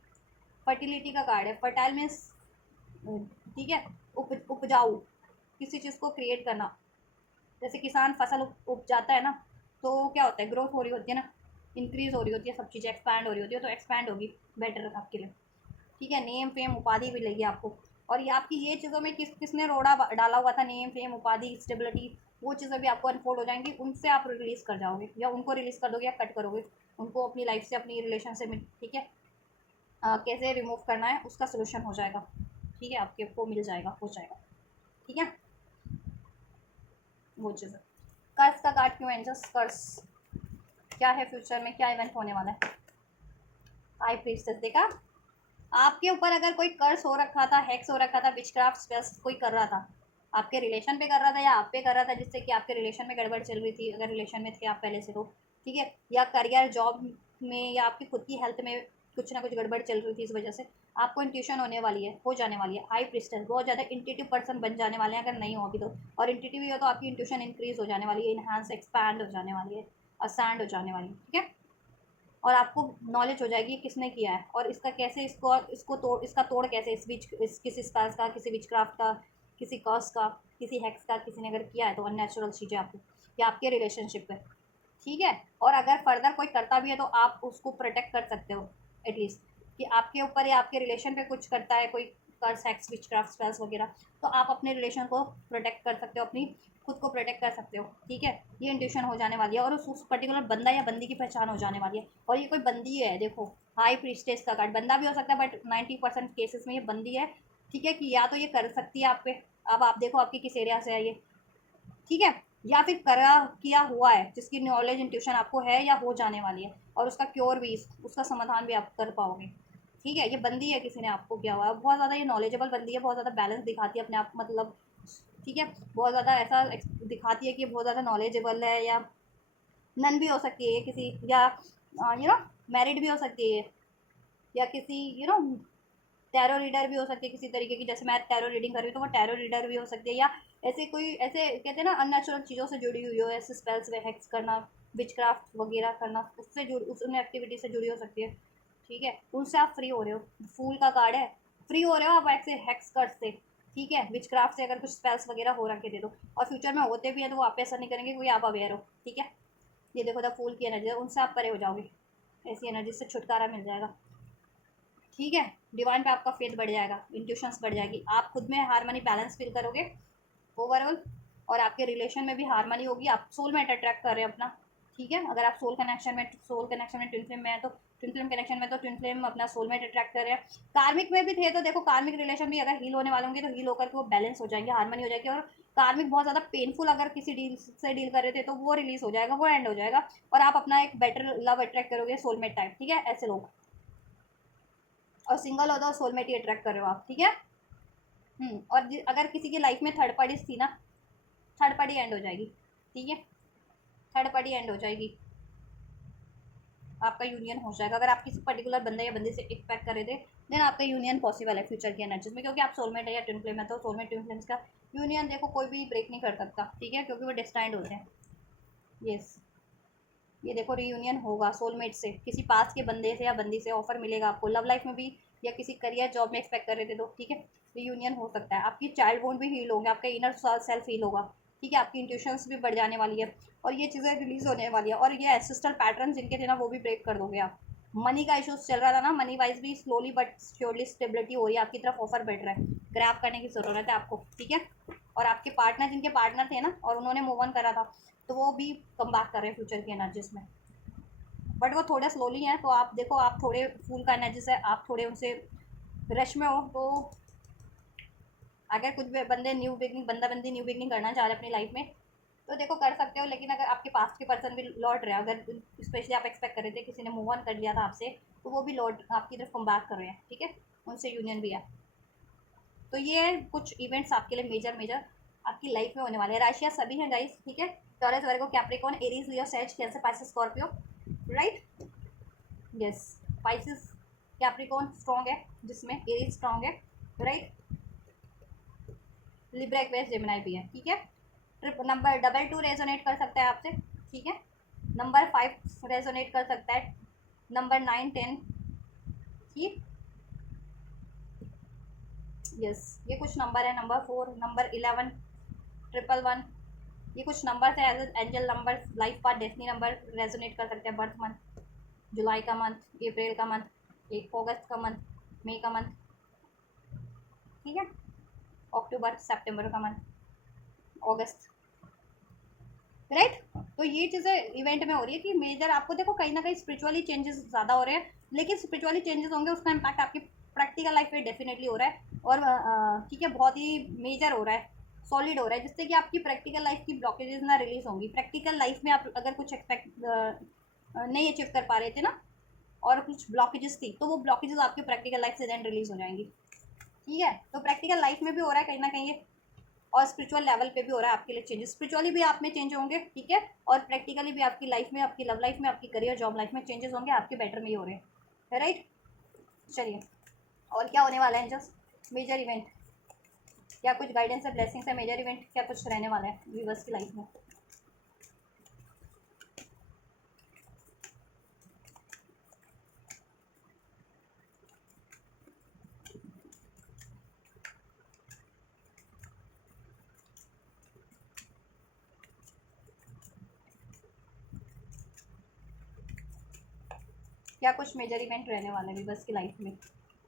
फर्टिलिटी का कार्ड है, फर्टाइल मीन्स, ठीक है, उपजाऊ, किसी चीज़ को क्रिएट करना, जैसे किसान फसल उपजाता है ना, तो क्या होता है, ग्रोथ हो रही होती है ना, इंक्रीज हो रही होती है, सब चीज़ें एक्सपैंड हो रही होती है, तो एक्सपैंड होगी बेटर आपके लिए, ठीक है, नेम फेम उपाधि मिलेगी आपको। और ये आपकी ये चीज़ों में किसने रोड़ा डाला हुआ था, नेम फेम उपाधि स्टेबिलिटी, वो चीज़ें भी आपको अनफोल्ड हो जाएंगी, उनसे आप रिलीज़ कर जाओगे, या उनको रिलीज़ कर दोगे या कट करोगे उनको अपनी लाइफ से, अपनी रिलेशन से, ठीक है, कैसे रिमूव करना है उसका सोल्यूशन हो जाएगा, ठीक है, आपको मिल जाएगा, हो जाएगा, ठीक है, वो चीज़। कर्ज का कार्ड क्यों एंजल्स, कर्ज क्या है, फ्यूचर में क्या इवेंट होने वाला है, हाई प्रीस्टेस, देखा, आपके ऊपर अगर कोई कर्ज हो रखा था, हैक्स हो रखा था, विचक्राफ्ट स्पेल्स कोई कर रहा था, आपके रिलेशन पे कर रहा था या आप पे कर रहा था, जिससे कि आपके रिलेशन में गड़बड़ चल रही थी, अगर रिलेशन में थे आप पहले से तो, ठीक है, या करियर जॉब में, या आपकी खुद की हेल्थ में कुछ ना कुछ गड़बड़ चल रही थी, इस वजह से आपको इंट्यूशन होने वाली है, हो जाने वाली है, हाई प्रिस्टेंस, बहुत ज़्यादा इंट्यूटिव पर्सन बन जाने वाले हैं, अगर नहीं हो अभी तो, और इंट्यूटिव ही हो तो आपकी इंट्यूशन इंक्रीज हो जाने वाली है, इन्हांस एक्सपैंड हो जाने वाली है, असैंड हो जाने वाली है, ठीक है, और आपको नॉलेज हो जाएगी किसने किया है, और इसका कैसे, इसको तोड़, इसका तोड़ कैसे, किसी स्पेल्स का, किसी विचक्राफ्ट का, किसी कर्स का, किसी हैक्स का किसी ने अगर किया है तो अननेचुरल चीज़ें आपको, या आपके रिलेशनशिप पे, ठीक है। और अगर फर्दर कोई करता भी है तो आप उसको प्रोटेक्ट कर सकते हो, एटलीस्ट, कि आपके ऊपर या आपके रिलेशन पे कुछ करता है कोई, कर्स हैक्स विचक्राफ्ट स्पेल्स वगैरह, तो आप अपने रिलेशन को प्रोटेक्ट कर सकते हो, अपनी खुद को प्रोटेक्ट कर सकते हो, ठीक है, ये इंट्यूशन हो जाने वाली है, और उस पर्टिकुलर बंदा या बंदी की पहचान हो जाने वाली है, और ये कोई बंदी है, देखो, हाई प्रीस्टेस का कार्ड, बंदा भी हो सकता है बट 90% केसेस में ये बंदी है, ठीक है, कि या तो ये कर सकती है आप पे, अब आप देखो आपकी किस एरिया से है ये, ठीक है, या फिर करा किया हुआ है, जिसकी नॉलेज इंट्यूशन आपको है या हो जाने वाली है, और उसका क्योर भी, उसका समाधान भी आप कर पाओगे, ठीक है, ये बंदी है, किसी ने आपको किया हुआ है, बहुत ज़्यादा ये नॉलेजेबल बंदी है, बहुत ज़्यादा बैलेंस दिखाती है अपने आप, मतलब ठीक है, बहुत ज़्यादा ऐसा दिखाती है कि बहुत ज़्यादा नॉलेजेबल है, या नन भी हो सकती है किसी, या मैरिड भी हो सकती है, या किसी टैरो रीडर भी हो सकती है किसी तरीके की, जैसे मैं टैरो रीडिंग कर रही हूँ तो वो टैरो रीडर भी हो सकती है, या ऐसे कोई ऐसे कहते हैं ना अननेचुरल चीज़ों से जुड़ी हुई हो, ऐसे स्पेल्स वे हैक्स करना, विचक्राफ्ट वगैरह करना, उससे जुड़ उस उन एक्टिविटी से जुड़ी हो सकती है। ठीक है, उनसे आप फ्री हो रहे हो, फूल का कार्ड है, फ्री हो रहे हो आप ऐसे हैक्स कर से। ठीक है, विचक्राफ्ट से अगर कुछ स्पेल्स वगैरह हो रखे दे दो, और फ्यूचर में होते भी हैं तो वो आप ऐसा नहीं करेंगे क्योंकि आप अवेयर हो। ठीक है, ये देखो द फूल की एनर्जी, उनसे आप परे हो जाओगे, ऐसी एनर्जी से छुटकारा मिल जाएगा। ठीक है, डिवाइन पे आपका फेथ बढ़ जाएगा, इंट्यूशंस बढ़ जाएगी, आप खुद में हारमनी बैलेंस फील करोगे ओवरऑल, और आपके रिलेशन में भी हारमनी होगी, आप सोलमेट अट्रैक्ट कर रहे हैं अपना। ठीक है, अगर आप सोल कनेक्शन में ट्विन फ्लेम में है तो ट्विन फ्लेम कनेक्शन में तो ट्विन फ्लेम अपना सोलमेट अट्रैक्ट कर रहे हैं। कार्मिक में भी थे तो देखो, कार्मिक रिलेशन भी अगर हील होने वाले होंगे तो हील होकर के वो बैलेंस हो जाएंगे, हारमनी हो जाएगी, और कार्मिक बहुत ज़्यादा पेनफुल अगर किसी डील से डील कर रहे थे तो वो रिलीज हो जाएगा, वो एंड हो जाएगा, और आप अपना एक बेटर लव अट्रैक्ट करोगे, सोलमेट टाइप। ठीक है, ऐसे लोग, और सिंगल हो तो सोलमेट ही अट्रैक्ट कर रहे हो आप। ठीक है, और अगर किसी की लाइफ में थर्ड पार्टी थी ना, थर्ड पार्टी एंड हो जाएगी। ठीक है, थर्ड पार्टी एंड हो जाएगी, आपका यूनियन हो जाएगा, अगर आप किसी पर्टिकुलर बंदे या बंदी से एक्सपेक्ट कर रहे थे, देन आपका यूनियन पॉसिबल है फ्यूचर की एनर्जीज में, क्योंकि आप सोलमेट है या ट्विन फ्लेम है, तो सोलमेट ट्विन फ्लेम्स का यूनियन देखो कोई भी ब्रेक नहीं कर सकता। ठीक है, क्योंकि वो डिस्टाइंड होते हैं। यस, ये देखो रीयूनियन होगा सोलमेट से, किसी पास के बंदे से या बंदी से ऑफर मिलेगा आपको, लव लाइफ में भी, या किसी करियर जॉब में एक्सपेक्ट कर रहे थे तो। ठीक है, रीयूनियन हो सकता है, आपकी चाइल्ड बोन्ड भी हील होंगे, आपका इनर सेल्फ हील होगा। ठीक है, आपकी इंट्यूशंस भी बढ़ जाने वाली है, और ये चीज़ें रिलीज होने वाली है, और ये एंसेस्ट्रल पैटर्न जिनके थे ना वो भी ब्रेक कर दोगे आप। मनी का इशूज चल रहा था ना, मनी वाइज भी स्लोली बट श्योरली स्टेबिलिटी हो रही है, आपकी तरफ ऑफर बढ़ रहा है, ग्रैब करने की ज़रूरत है आपको। ठीक है, और आपके पार्टनर जिनके पार्टनर थे ना और उन्होंने मूव ऑन करा था, तो वो भी कम बैक कर रहे हैं फ्यूचर की एनर्जीज में, बट वो थोड़े स्लोली हैं, तो आप देखो, आप थोड़े फूल का एनर्जी से आप थोड़े उनसे रश में हो, तो अगर कुछ भी बंदे न्यू बिगनिंग, बंदा बंदी न्यू बिगनिंग करना चाह रहे अपनी लाइफ में, तो देखो कर सकते हो, लेकिन अगर आपके पास के पर्सन भी लौट रहे हैं, अगर स्पेशली आप एक्सपेक्ट कर रहे थे किसी ने मूव ऑन कर लिया था आपसे, तो वो भी लौट आपकी तरफ कम बैक कर रहे हैं। ठीक है, उनसे यूनियन भी है, तो ये कुछ इवेंट्स आपके लिए मेजर मेजर आपकी लाइफ में होने वाले हैं। राशियाँ सभी हैं गाइस। ठीक है, Taurus, Virgo, Capricorn, Aries, Leo, sage, Cancer, Pisces, Scorpio, right. Yes, Pisces Capricorn strong है, जिसमें एरीज स्ट्रॉन्ग है, राइट। लिब्रा, एक्वेरियस, जेमिनी भी है। ठीक है, ट्रिप नंबर 22 रेजोनेट कर सकता है आपसे। ठीक है, नंबर 5 रेजोनेट कर सकता है, नंबर 9, 10। ठीक, यस, ये कुछ नंबर है, नंबर 4, नंबर 11, 111, ये कुछ नंबर है as angel number, life path, destiny number resonate कर सकते हैं। बर्थ मंथ जुलाई का मंथ, अप्रैल का मंथ, एक अगस्त का मंथ, मई का मंथ, ठीक है, अक्टूबर, सितंबर का मंथ, अगस्त, राइट। तो ये चीज़ें इवेंट में हो रही है कि मेजर आपको देखो कहीं ना कहीं स्पिरिचुअली चेंजेस ज़्यादा हो रहे हैं, लेकिन स्पिरिचुअली चेंजेस होंगे उसका इम्पैक्ट आपकी प्रैक्टिकल लाइफ में डेफिनेटली हो रहा है, और ठीक है, बहुत ही मेजर हो रहा है, सॉलिड हो रहा है, जिससे कि आपकी प्रैक्टिकल लाइफ की ब्लॉकेजेस ना रिलीज होंगी। प्रैक्टिकल लाइफ में आप अगर कुछ एक्सपेक्ट नहीं अचीव कर पा रहे थे ना, और कुछ ब्लॉकेजेस थी, तो वो ब्लॉकेजेस आपकी प्रैक्टिकल लाइफ से देन रिलीज हो जाएंगी। ठीक है, तो प्रैक्टिकल लाइफ में भी हो रहा है कहीं ना कहीं ये, और स्पिरिचुअल लेवल पे भी हो रहा है आपके लिए चेंजेस, स्पिरिचुअली भी आप में चेंज होंगे। ठीक है, और प्रैक्टिकली भी आपकी लाइफ में, आपकी लव लाइफ में, आपकी करियर जॉब लाइफ में चेंजेस होंगे, आपके बेटर में ही हो रहे हैं, राइट। चलिए, और क्या होने वाला है जस्ट मेजर इवेंट, क्या कुछ गाइडेंस है, ब्लेसिंग्स है, मेजर इवेंट क्या कुछ रहने वाला है व्यूअर्स की लाइफ में। क्या कुछ मेजर इवेंट रहने वाला है व्यूअर्स की लाइफ में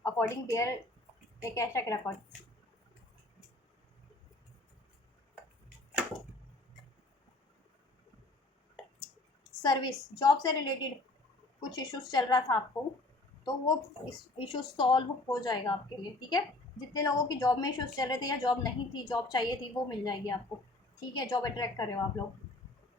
अकॉर्डिंग देयर एक ऐसा रिकॉर्ड। सर्विस जॉब से रिलेटेड कुछ इश्यूज चल रहा था आपको, तो वो इशू सॉल्व हो जाएगा आपके लिए। ठीक है, जितने लोगों की जॉब में इश्यूज चल रहे थे या जॉब नहीं थी, जॉब चाहिए थी, वो मिल जाएगी आपको। ठीक है, जॉब अट्रैक्ट कर रहे हो आप लोग,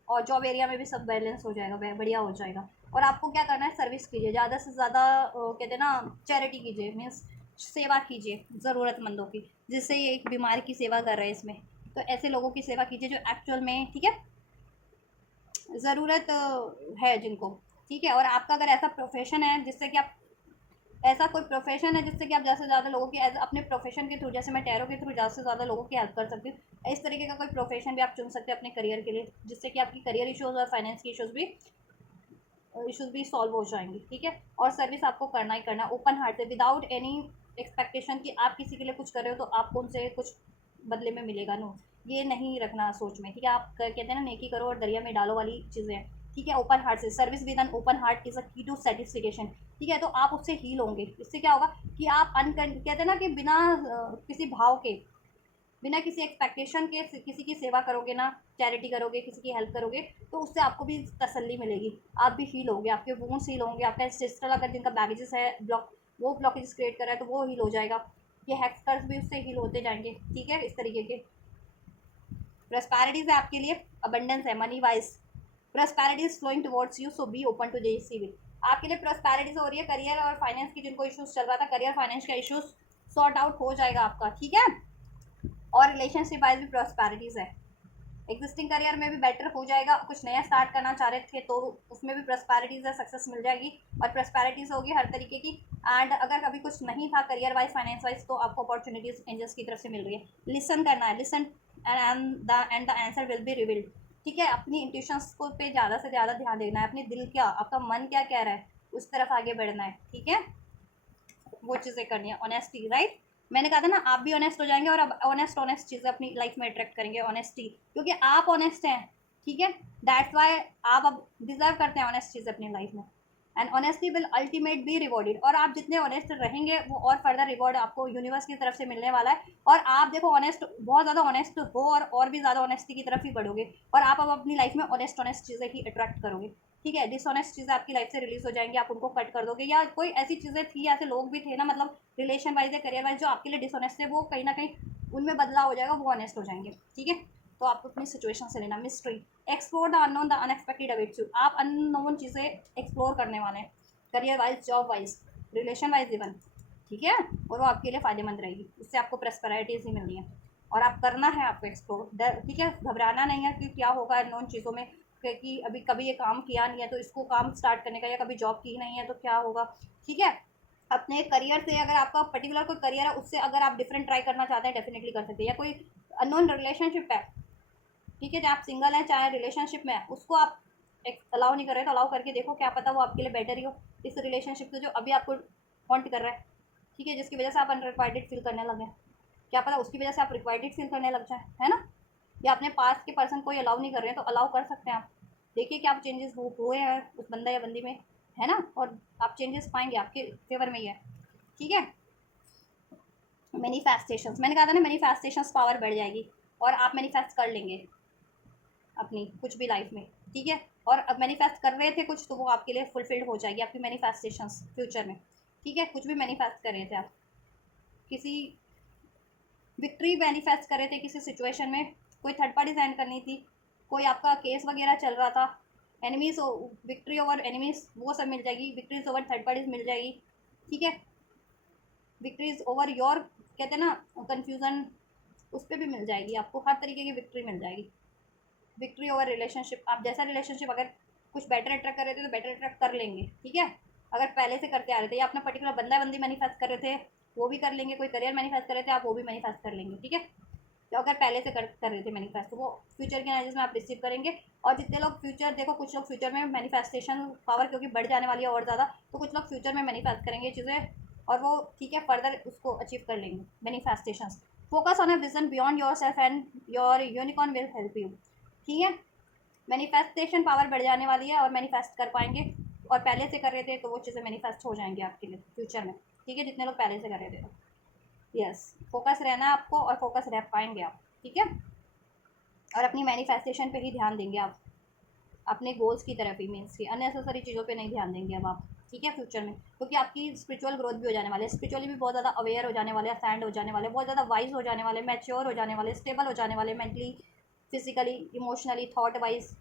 और जॉब एरिया में भी सब बैलेंस हो जाएगा, बढ़िया हो जाएगा। और आपको क्या करना है, सर्विस कीजिए ज़्यादा से ज़्यादा, कहते हैं ना चैरिटी कीजिए, मीन्स सेवा कीजिए ज़रूरतमंदों की, जिससे ये एक बीमारी की सेवा कर रहे हैं इसमें। तो ऐसे लोगों की सेवा कीजिए जो एक्चुअल में, ठीक है, ज़रूरत है जिनको, ठीक है। और आपका अगर ऐसा प्रोफेशन है जिससे कि आप, ऐसा कोई प्रोफेशन है जिससे कि आप ज़्यादा से ज़्यादा लोगों की अपने प्रोफेशन के थ्रू, जैसे मैं टैरो के थ्रू ज़्यादा से ज़्यादा लोगों की हेल्प कर सकती हूँ, इस तरीके का कोई प्रोफेशन भी आप चुन सकते हैं अपने करियर के लिए, जिससे कि आपकी करियर इश्यूज़ और फाइनेंस की इश्यूज़ भी सॉल्व हो जाएंगे, ठीक है। और सर्विस आपको करना ही करना, ओपन हार्ट से, विदाउट एनी एक्सपेक्टेशन कि आप किसी के लिए कुछ कर रहे हो तो आपको उनसे कुछ बदले में मिलेगा। नो, ये नहीं रखना सोच में, ठीक है। आप कहते हैं ना, नेकी करो और दरिया में डालो वाली चीज़ें हैं, ठीक है। ओपन हार्ट से, service with an open heart is a की टू सेटिस्फिकेशन, ठीक है। तो आप उससे हील होंगे। इससे क्या होगा कि आप कहते हैं ना कि बिना किसी भाव के, बिना किसी एक्सपेक्टेशन के किसी की सेवा करोगे ना, चैरिटी करोगे, किसी की हेल्प करोगे, तो उससे आपको भी तसल्ली मिलेगी, आप भी हील होंगे, आपके वूंड्स हील होंगे, आपका सिस्टर अगर जिनका बैगेजेस है, वो ब्लॉकेज क्रिएट कर रहा है तो वो हील हो जाएगा, ये हेक्सकर्स भी उससे हील होते जाएंगे, ठीक है। इस तरीके के प्रॉस्पेरिटीज है आपके लिए, अबंडेंस है money wise, prosperity is flowing towards you, so be open to receive it. आपके लिए प्रॉस्पेरिटीज हो रही है, करियर और फाइनेंस की जिनको इश्यूज चल रहा था, करियर फाइनेंस का इश्यूज सॉर्ट आउट हो जाएगा आपका, ठीक है। और रिलेशनशिप वाइज भी प्रॉस्पेरिटीज है, एग्जिस्टिंग करियर में भी बेटर हो जाएगा, कुछ नया स्टार्ट करना चाह रहे थे तो उसमें भी प्रॉस्पेरिटीज है, सक्सेस मिल जाएगी और प्रॉस्पेरिटीज होगी हर तरीके की। एंड अगर कभी कुछ नहीं था करियर वाइज, फाइनेंस वाइज, तो आपको अपॉर्चुनिटीज एंजल्स की तरफ से मिल रही है। लिसन करना है, listen and the answer will be revealed, ठीक है। अपनी इंट्यूशंस को पे ज़्यादा से ज़्यादा ध्यान देना है, अपने दिल क्या, आपका मन क्या कह रहा है उस तरफ आगे बढ़ना है, ठीक है। वो चीज़ें करनी है, ऑनेस्टी, राइट। मैंने कहा था ना, आप भी ऑनेस्ट हो जाएंगे और अब ऑनेस्ट चीज़ें अपनी लाइफ में अट्रैक्ट करेंगे, ऑनेस्टी, क्योंकि आप ऑनेस्ट हैं, ठीक है। दैट्स वाई आप अब डिजर्व करते हैं ऑनेस्ट चीज़ अपनी लाइफ में। And honesty will ultimate be rewarded, और आप जितने ऑनेस्ट रहेंगे वो और फर्दर रिवॉर्ड आपको यूनिवर्स की तरफ से मिलने वाला है। और आप देखो ऑनेस्ट, बहुत ज़्यादा ऑनेस्ट हो और भी ज़्यादा ऑनेस्टी की तरफ ही बढ़ोगे, और आप अब अपनी लाइफ में ऑनेस्ट चीज़ें ही अट्रैक्ट करोगे, ठीक है। डिसऑनेस्ट चीज़ें आपकी लाइफ से रिलीज हो जाएंगी, आप उनको कट कर दोगे, या कोई ऐसी चीज़ें थी, ऐसे लोग भी थे ना, मतलब रिलेशन वाइज या करियर वाइज, जो आपके लिए डिसऑनेस्ट थे, वो कहीं ना कहीं उनमें बदलाव हो जाएगा, वो ऑनेस्ट हो जाएंगे, ठीक है। तो आपको अपनी सिचुएशन से लेना, mystery, explore the unknown, the unexpected awaits you, आप अननोन चीज़ें एक्सप्लोर करने वाले हैं, career wise, job wise, relation wise even, ठीक है। और वो आपके लिए फ़ायदेमंद रहेगी, उससे आपको प्रॉस्पेरिटीज ही मिलनी है, और आप करना है आपको एक्सप्लोर, ठीक है। घबराना नहीं है कि क्या होगा अननोन चीज़ों में, कि अभी कभी ये काम किया नहीं है तो इसको काम स्टार्ट करने का, या कभी जॉब की नहीं है तो क्या होगा, ठीक है। अपने करियर से, अगर आपका पर्टिकुलर कोई करियर है उससे अगर आप डिफरेंट ट्राई करना चाहते हैं, डेफिनेटली कर सकते हैं। या कोई अननोन रिलेशनशिप है, ठीक है, चाहे आप सिंगल हैं चाहे रिलेशनशिप में है, उसको आप अलाउ नहीं कर रहे तो अलाउ करके देखो, क्या पता वो आपके लिए बेटर ही हो इस रिलेशनशिप से जो अभी आपको हॉन्ट कर रहा है, ठीक है, जिसकी वजह से आप अनरिक्वाइटेड फील करने लगे, क्या पता उसकी वजह से आप रिक्वाइटेड फील करने लग जाए, है ना। या अपने पास के पर्सन को अलाउ नहीं कर रहे हैं तो अलाउ कर सकते हैं आप, देखिए क्या आप चेंजेस हुए हैं उस बंदा या बंदी में, है ना। और आप चेंजेस पाएंगे, आपके फेवर में ही है, ठीक है। मैनिफेस्टेशंस, मैंने कहा था ना, मैनिफेस्टेशंस पावर बढ़ जाएगी और आप मैनिफेस्ट कर लेंगे अपनी कुछ भी लाइफ में, ठीक है। और अब मैनिफेस्ट कर रहे थे कुछ तो वो आपके लिए फुलफिल्ड हो जाएगी आपकी मैनिफेस्टेशंस फ्यूचर में, ठीक है। कुछ भी मैनिफेस्ट कर रहे थे आप, किसी विक्ट्री मैनिफेस्ट कर रहे थे किसी सिचुएशन में, कोई थर्ड पार्टी साइन करनी थी, कोई आपका केस वगैरह चल रहा था, एनिमीज, विक्ट्री ओवर एनिमीज वो सब मिल जाएगी, विक्ट्रीज ओवर थर्ड पार्टीज मिल जाएगी, ठीक है। विक्ट्रीज ओवर योर, कहते हैं ना, कन्फ्यूज़न, उस पर भी मिल जाएगी आपको, हर तरीके की विक्ट्री मिल जाएगी। विक्ट्री ओवर रिलेशनशिप, आप जैसा रिलेशनशिप अगर कुछ बेटर अट्रैक्ट कर रहे थे तो बेटर अट्रैक्ट कर लेंगे, ठीक है। अगर पहले से करते आ रहे थे या अपना पर्टिकुलर बंदा बंदी मैनिफेस्ट कर रहे थे वो भी कर लेंगे, कोई करियर मैनिफेस्ट कर रहे थे आप वो भी मैनिफेस्ट कर लेंगे, ठीक है। तो अगर पहले से कर रहे थे मैनिफेस्ट तो वो फ्यूचर के एनर्जीज में आप रिसीव करेंगे। और जितने लोग फ्यूचर, देखो कुछ लोग फ्यूचर में मैनिफेस्टेशन पावर क्योंकि बढ़ जाने वाली है और ज़्यादा, तो कुछ लोग फ्यूचर में मैनिफेस्ट करेंगे चीज़ें और वो, ठीक है, फर्दर उसको अचीव कर लेंगे manifestations. Focus on a vision beyond your self and your unicorn will help you, ठीक है। मैनिफेस्टेशन पावर बढ़ जाने वाली है और मैनिफेस्ट कर पाएंगे, और पहले से कर रहे थे तो वो चीज़ें मैनिफेस्ट हो जाएंगी आपके लिए फ्यूचर में, ठीक है, जितने लोग पहले से कर रहे थे। यस, फोकस रहना है आपको और फोकस रह पाएंगे आप, ठीक है। और अपनी मैनिफेस्टेशन पे ही ध्यान देंगे आप, अपने गोल्स की तरफ ही, मीन्स की अननेसेसरी चीज़ों पे नहीं ध्यान देंगे अब आप, ठीक है, फ्यूचर में, क्योंकि आपकी स्पिरिचुअल ग्रोथ भी हो जाने वाली है, स्पिरिचुअली भी बहुत ज़्यादा अवेयर हो जाने वाले, स्टैंड हो जाने वाले, बहुत ज़्यादा वाइज हो जाने वाले, मैच्योर हो जाने वाले, स्टेबल हो जाने वाले, mentally, physically, emotionally, thought wise,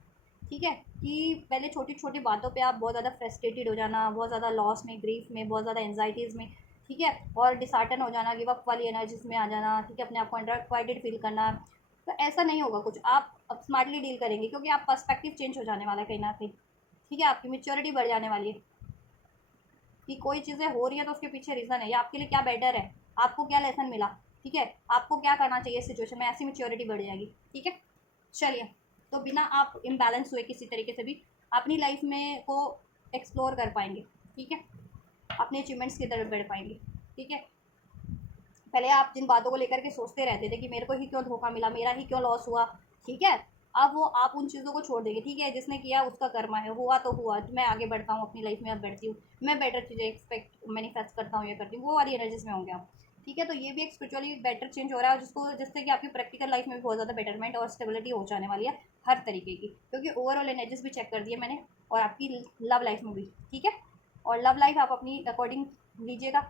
ठीक है, कि पहले छोटी छोटी बातों पे आप बहुत ज़्यादा फ्रस्ट्रेटेड हो जाना, बहुत ज़्यादा लॉस में, ग्रीफ में, बहुत ज़्यादा एंजाइटीज़ में, ठीक है, और डिसहार्टन हो जाना, गिव अप वाली एनर्जीज में आ जाना, ठीक है, अपने आप को अनरिक्वाइटेड फील करना। तो ऐसा नहीं होगा कुछ, आप अब स्मार्टली डील करेंगे क्योंकि आप पर्सपेक्टिव चेंज हो जाने वाला है कहीं ना कहीं, ठीक है, आपकी मेच्योरिटी बढ़ जाने वाली है कि कोई चीज़ें हो रही है तो उसके पीछे रीज़न है, या आपके लिए क्या बेटर है, आपको क्या लेसन मिला, ठीक है, आपको क्या करना चाहिए इस सिचुएशन में, ऐसी मेच्योरिटी बढ़ जाएगी, ठीक है। चलिए, तो बिना आप इम्बैलेंस हुए किसी तरीके से भी अपनी लाइफ में को एक्सप्लोर कर पाएंगे, ठीक है, अपने अचीवमेंट्स की तरफ बढ़ पाएंगे, ठीक है। पहले आप जिन बातों को लेकर के सोचते रहते थे कि मेरे को ही क्यों धोखा मिला, मेरा ही क्यों लॉस हुआ, ठीक है, अब वो आप उन चीज़ों को छोड़ देंगे, ठीक है, जिसने किया उसका कर्मा है, हुआ तो हुआ, मैं आगे बढ़ता हूँ अपनी लाइफ में, अब बढ़ती हूँ, मैं बेटर चीज़ें एक्सपेक्ट मैनिफेस्ट करता हूँ, ये करती हूँ, वो वाली एनर्जीज में होंगे आप, ठीक है। तो ये भी एक स्पिरिचुअली बेटर चेंज हो रहा है, जिसको जिससे कि आपकी प्रैक्टिकल लाइफ में भी बहुत ज़्यादा बेटरमेंट और स्टेबिलिटी हो जाने वाली है हर तरीके की, क्योंकि ओवरऑल एनर्जीज भी चेक कर दिए मैंने, और आपकी लव लाइफ में भी, ठीक है। और लव लाइफ आप अपनी अकॉर्डिंग लीजिएगा,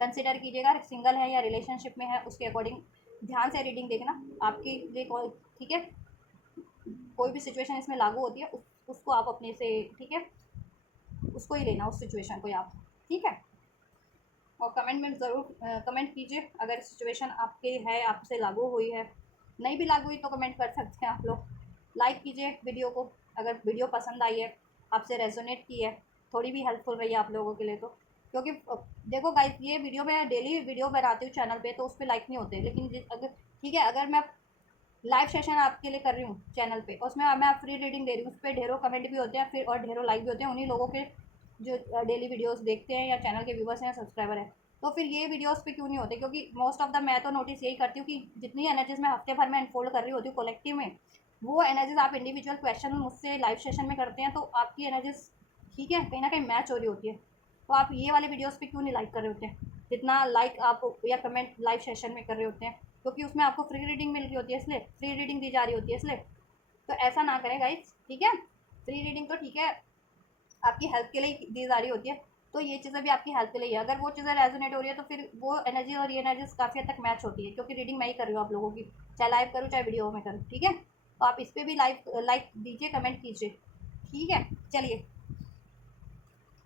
कंसिडर कीजिएगा, सिंगल है या रिलेशनशिप में है उसके अकॉर्डिंग ध्यान से रीडिंग देखना आपके लिए, ठीक है, कोई भी सिचुएशन इसमें लागू होती है उसको आप अपने से, ठीक है, उसको ही लेना, उस सिचुएशन को ही आप, ठीक है। और कमेंट में ज़रूर कमेंट कीजिए अगर सिचुएशन आपके है, आपसे लागू हुई है, नहीं भी लागू हुई तो कमेंट कर सकते हैं आप लोग। लाइक कीजिए वीडियो को अगर वीडियो पसंद आई है, आपसे रेजोनेट की है, थोड़ी भी हेल्पफुल रही है आप लोगों के लिए, तो क्योंकि देखो गाइस, ये वीडियो मैं डेली वीडियो बनाती हूँ चैनल पे, तो उस पर लाइक नहीं होते, लेकिन अगर, ठीक है, अगर मैं लाइव सेशन आपके लिए कर रही हूँ चैनल पे, उसमें मैं फ्री रीडिंग दे रही हूँ, उस पर ढेरों कमेंट भी होते हैं, फिर और ढेरों लाइक भी होते हैं उन्हीं लोगों के जो डेली वीडियोस देखते हैं या चैनल के व्यूवर्स हैं, सब्सक्राइबर हैं। तो फिर ये वीडियोस पे क्यों नहीं होते, क्योंकि मोस्ट ऑफ द मैं तो नोटिस यही करती हूँ कि जितनी एनर्जीज मैं हफ्ते भर में अनफोल्ड कर रही होती हूँ कलेक्टिव में, वो एनर्जीज आप इंडिविजुअल क्वेश्चन मुझसे लाइव सेशन में करते हैं, तो आपकी एनर्जीज, ठीक है, कहीं ना कहीं मैच हो रही होती है। तो आप ये वाले वीडियोस पे क्यों नहीं लाइक कर रहे होते हैं, जितना लाइक आप या कमेंट लाइव सेशन में कर रहे होते हैं, क्योंकि उसमें आपको फ्री रीडिंग मिल रही होती है, इसलिए फ्री रीडिंग दी जा रही होती है इसलिए। तो ऐसा ना करें गाइस, ठीक है, फ्री रीडिंग तो ठीक है आपकी हेल्प के लिए दी जा रही होती है, तो ये चीज़ें भी आपकी हेल्प के लिए है, अगर वो चीज़ें रेजोनेट हो रही है तो फिर वो एनर्जी और ये एनर्जीज काफ़ी हद तक मैच होती है, क्योंकि रीडिंग मैं ही कर रही हूँ आप लोगों की, चाहे लाइव करूँ चाहे वीडियो में करूँ, ठीक है। तो आप इस पर भी लाइक दीजिए, कमेंट कीजिए, ठीक है। चलिए,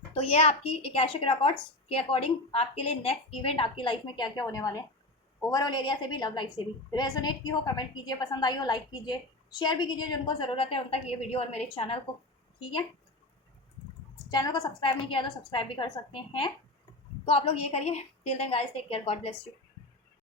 तो ये आपकी एकैशिक रिकॉर्ड्स के अकॉर्डिंग आपके लिए नेक्स्ट इवेंट आपकी लाइफ में क्या क्या होने वाले हैं, ओवरऑल एरिया से भी, लव लाइफ से भी। रेजोनेट की हो कमेंट कीजिए, पसंद आई हो लाइक कीजिए, शेयर भी कीजिए जिनको ज़रूरत है उन तक ये वीडियो और मेरे चैनल को, ठीक है। चैनल को सब्सक्राइब नहीं किया तो सब्सक्राइब भी कर सकते हैं। तो आप लोग ये करिए। Till then guys, take care, God bless you.